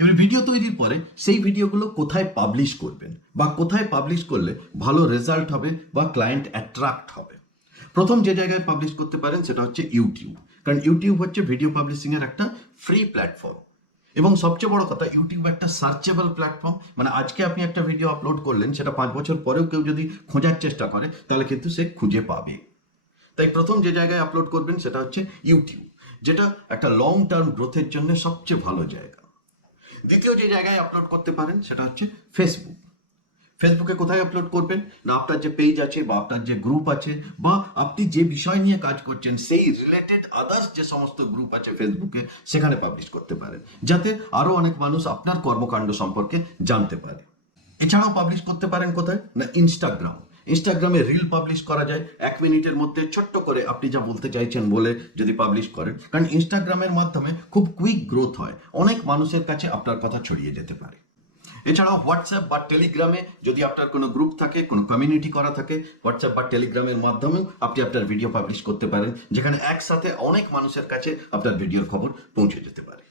এবার ভিডিও তৈরির পরে সেই ভিডিওগুলো কোথায় পাবলিশ করবেন বা কোথায় পাবলিশ করলে ভালো রেজাল্ট হবে বা ক্লায়েন্ট অ্যাট্রাক্ট হবে। প্রথম যে জায়গায় পাবলিশ করতে পারেন সেটা হচ্ছে ইউটিউব, কারণ ইউটিউব হচ্ছে ভিডিও পাবলিশিং এর একটা ফ্রি প্ল্যাটফর্ম এবং সবচেয়ে বড় কথা ইউটিউব একটা সার্চেবল প্ল্যাটফর্ম। মানে আজকে আপনি একটা ভিডিও আপলোড করলেন, সেটা 5 বছর পরেও কেউ যদি খোঁজার চেষ্টা করে তাহলে কিন্তু সে খুঁজে পাবে। তাই প্রথম যে জায়গায় আপলোড করবেন সেটা হচ্ছে ইউটিউব, যেটা একটা লং টার্ম গ্রোথের জন্য সবচেয়ে ভালো জায়গা। দ্বিতীয় যে জায়গায় আপলোড করতে পারেন সেটা হচ্ছে ফেসবুক। ফেসবুকে কোথায় আপলোড করবেন না, আপনার যে পেজ আছে বা আপনার যে গ্রুপ আছে বা আপনি যে বিষয় নিয়ে কাজ করছেন সেই রিলেটেড আদার্স যে সমস্ত গ্রুপ আছে ফেসবুকে সেখানে পাবলিশ করতে পারেন, যাতে আরো অনেক মানুষ আপনার কর্মকাণ্ড সম্পর্কে জানতে পারে। এছাড়াও পাবলিশ করতে পারেন কোথায় না, ইনস্টাগ্রামে রিল পাবলিশ করা যায়। 1 মিনিটের মধ্যে ছোট্ট করে আপনি যা বলতে চাইছেন বলে যদি পাবলিশ করেন, কারণ ইনস্টাগ্রামের মাধ্যমে খুব কুইক গ্রোথ হয়, অনেক মানুষের কাছে আপনার কথা ছড়িয়ে যেতে পারে। এছাড়াও হোয়াটসঅ্যাপ বা টেলিগ্রামে যদি আপনার কোনো গ্রুপ থাকে, কোনো কমিউনিটি করা থাকে, হোয়াটসঅ্যাপ বা টেলিগ্রামের মাধ্যমেও আপনি আপনার ভিডিও পাবলিশ করতে পারেন, যেখানে একসাথে অনেক মানুষের কাছে আপনার ভিডিওর খবর পৌঁছে যেতে পারে।